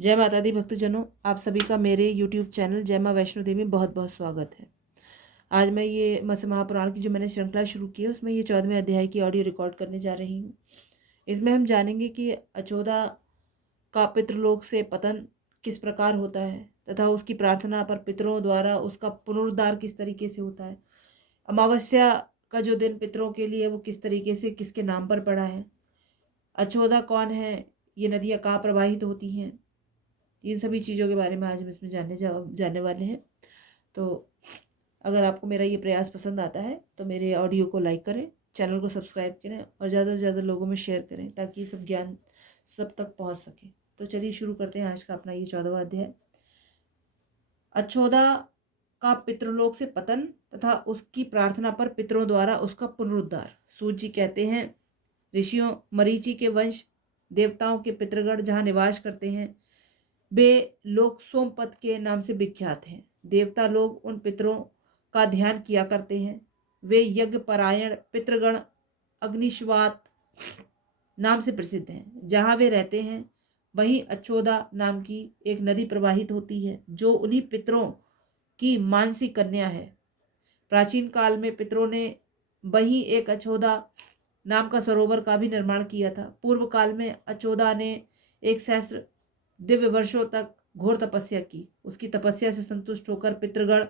जय माता दी भक्तजनों, आप सभी का मेरे यूट्यूब चैनल जय माँ वैष्णो देवी में बहुत बहुत स्वागत है। आज मैं ये मत्स्य महापुराण की जो मैंने श्रृंखला शुरू की है उसमें ये 14वें अध्याय की ऑडियो रिकॉर्ड करने जा रही हूँ। इसमें हम जानेंगे कि अचोदा का पितृलोक से पतन किस प्रकार होता है तथा उसकी प्रार्थना पर पितरों द्वारा उसका पुनरुद्धार किस तरीके से होता है। अमावस्या का जो दिन पितरों के लिए वो किस तरीके से किसके नाम पर पड़ा है। अचोदा कौन है, ये नदियाँ कहाँ प्रवाहित होती हैं, इन सभी चीज़ों के बारे में आज हम इसमें जानने वाले हैं। तो अगर आपको मेरा ये प्रयास पसंद आता है तो मेरे ऑडियो को लाइक करें, चैनल को सब्सक्राइब करें और ज़्यादा से ज़्यादा लोगों में शेयर करें ताकि सब ज्ञान सब तक पहुंच सके। तो चलिए शुरू करते हैं आज का अपना ये 14वां अध्याय। अचोदा का पितृलोक से पतन तथा उसकी प्रार्थना पर पितरों द्वारा उसका पुनरुद्धार। सूत जी कहते हैं, ऋषियों मरीचि के वंश देवताओं के पितृगण जहाँ निवास करते हैं वे लोग सोमपत के नाम से विख्यात हैं। देवता लोग उन पितरों का ध्यान किया करते हैं। वे यज्ञ परायण पितृगण अग्निश्वात नाम से प्रसिद्ध हैं। जहाँ वे रहते हैं वहीं अचोदा नाम की एक नदी प्रवाहित होती है जो उन्हीं पितरों की मानसी कन्या है। प्राचीन काल में पितरों ने वहीं एक अचोदा नाम का सरोवर का भी निर्माण किया था। पूर्व काल में अचोदा ने एक सहस्त्र दिव्य वर्षों तक घोर तपस्या की। उसकी तपस्या से संतुष्ट होकर पितृगण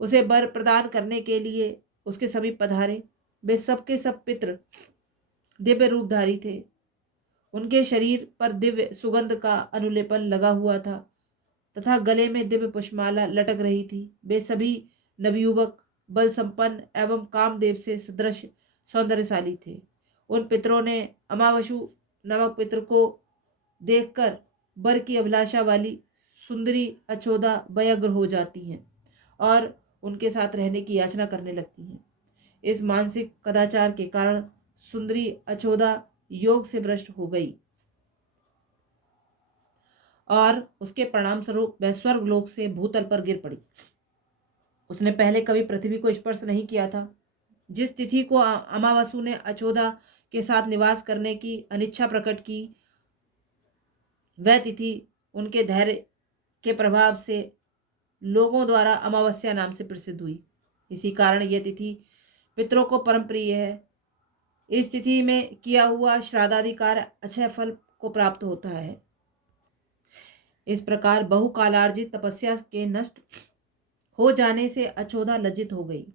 उसे वर प्रदान करने के लिए उसके समीप पधारे। वे सबके सब पितृ दिव्य रूपधारी थे। उनके शरीर पर दिव्य सुगंध का अनुलेपन लगा हुआ था तथा गले में दिव्य पुष्पमाला लटक रही थी। वे सभी नवयुवक, बल संपन्न एवं कामदेव से सदृश सौंदर्यशाली थे। उन पितरों ने अमावसु नामक पितर को देखकर वर की अभिलाषा वाली सुंदरी अचोदा व्यग्र हो जाती हैं और उनके साथ रहने की याचना करने लगती हैं। इस मानसिक कदाचार के कारण सुंदरी अचोदा योग से भ्रष्ट हो गई और उसके परिणाम स्वरूप वह स्वर्गलोक से भूतल पर गिर पड़ी। उसने पहले कभी पृथ्वी को स्पर्श नहीं किया था। जिस तिथि को अमावसु ने अचोदा के साथ निवास करने की अनिच्छा प्रकट की, वह तिथि उनके धैर्य के प्रभाव से लोगों द्वारा अमावस्या नाम से प्रसिद्ध हुई। इसी कारण यह तिथि पितरों को परम प्रिय है। इस तिथि में किया हुआ श्राद्धादि कार्य अक्षय फल को प्राप्त होता है। इस प्रकार बहुकालार्जित तपस्या के नष्ट हो जाने से अचोदा लज्जित हो गई।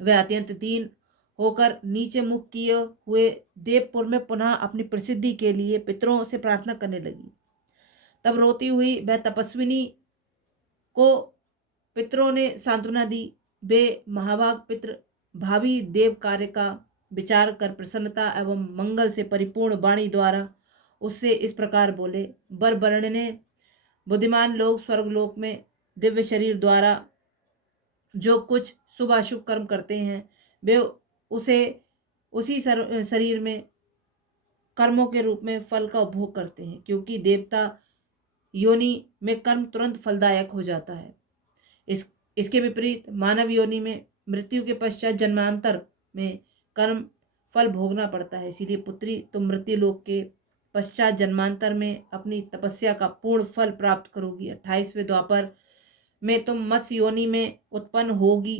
वह अत्यंत दीन होकर नीचे मुख किए हुए देवपुर में पुनः अपनी प्रसिद्धि के लिए पितरों से प्रार्थना करने लगी। तब रोती हुई वह तपस्विनी को पितरों ने सांत्वना दी। वे महाभाग पितृ भावी देव कार्य का विचार कर प्रसन्नता एवं मंगल से परिपूर्ण वाणी द्वारा उससे इस प्रकार बोले, वर वर्णने बुद्धिमान लोग स्वर्गलोक में दिव्य शरीर द्वारा जो कुछ शुभ अशुभ कर्म करते हैं वे उसे उसी शरीर में कर्मों के रूप में फल का उपभोग करते हैं, क्योंकि देवता योनि में कर्म तुरंत फलदायक हो जाता है। इसके विपरीत मानव योनि में मृत्यु के पश्चात जन्मांतर में कर्म फल भोगना पड़ता है। इसीलिए पुत्री, तुम मृत्यु लोक के पश्चात जन्मांतर में अपनी तपस्या का पूर्ण फल प्राप्त करोगी। 28वें द्वापर में तुम मत्स्य योनि में उत्पन्न होगी।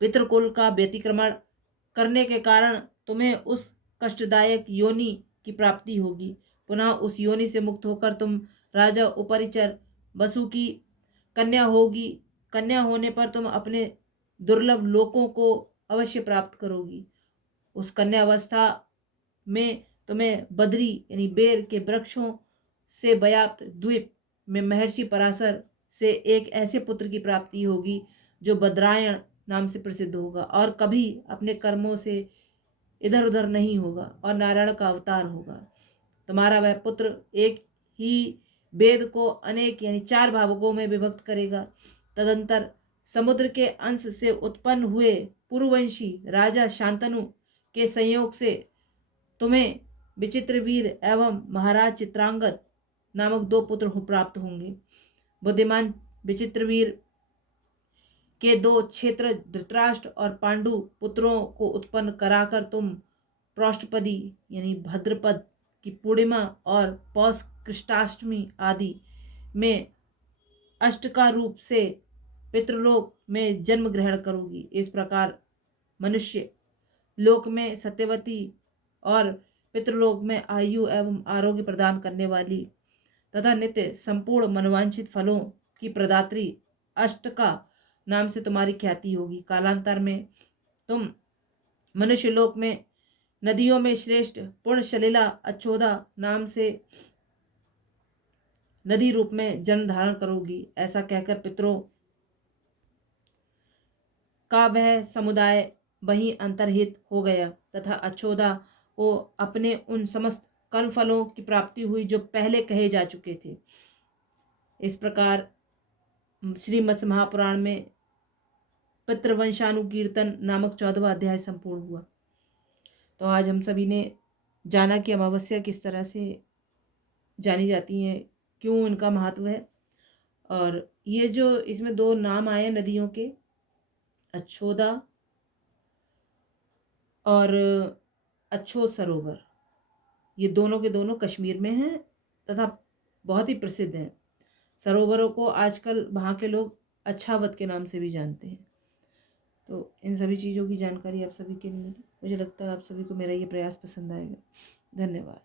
पितृकुल का व्यतिक्रमण करने के कारण तुम्हें उस कष्टदायक योनि की प्राप्ति होगी। पुनः उस योनि से मुक्त होकर तुम राजा उपरिचर वसु की कन्या होगी। कन्या होने पर तुम अपने दुर्लभ लोकों को अवश्य प्राप्त करोगी। उस कन्यावस्था में तुम्हें बद्री यानी बेर के वृक्षों से व्याप्त द्वीप में महर्षि पराशर से एक ऐसे पुत्र की प्राप्ति होगी जो बद्रायण नाम से प्रसिद्ध होगा और कभी अपने कर्मों से इधर उधर नहीं होगा और नारायण का अवतार होगा। तुम्हारा वह पुत्र एक ही वेद को अनेक यानी 4 भागों में विभक्त करेगा। तदंतर समुद्र के अंश से उत्पन्न हुए पुरुवंशी राजा शांतनु के संयोग से तुम्हें विचित्रवीर एवं महाराज चित्रांगद नामक 2 पुत्र प्राप्त होंगे। बुद्धिमान विचित्रवीर के 2 क्षेत्र धृतराष्ट्र और पांडु पुत्रों को उत्पन्न कराकर तुम पृष्ठपदी यानी भद्रपद कि पूर्णिमा और पौष कृष्णाष्टमी आदि में अष्टका रूप से पितृलोक में जन्म ग्रहण करोगी। इस प्रकार मनुष्य लोक में सत्यवती और पितृलोक में आयु एवं आरोग्य प्रदान करने वाली तथा नित्य संपूर्ण मनोवांछित फलों की प्रदात्री अष्टका नाम से तुम्हारी ख्याति होगी। कालांतर में तुम मनुष्य लोक में नदियों में श्रेष्ठ पूर्ण सलिला अछोदा नाम से नदी रूप में जन्म धारण करोगी। ऐसा कहकर पितरों का वह समुदाय वहीं अंतर्हित हो गया तथा अछोदा को अपने उन समस्त कर्म फलों की प्राप्ति हुई जो पहले कहे जा चुके थे। इस प्रकार श्रीमद् महापुराण में पितृवंशानुकीर्तन नामक 14वां अध्याय संपूर्ण हुआ। तो आज हम सभी ने जाना कि अमावस्या किस तरह से जानी जाती है, क्यों इनका महत्व है। और ये जो इसमें 2 नाम आए नदियों के, अछोदा और अछोत सरोवर, ये दोनों के दोनों कश्मीर में हैं तथा बहुत ही प्रसिद्ध हैं। सरोवरों को आजकल वहाँ के लोग अच्छावत के नाम से भी जानते हैं। तो इन सभी चीज़ों की जानकारी आप सभी के लिए मिली। मुझे लगता है आप सभी को मेरा ये प्रयास पसंद आएगा। धन्यवाद।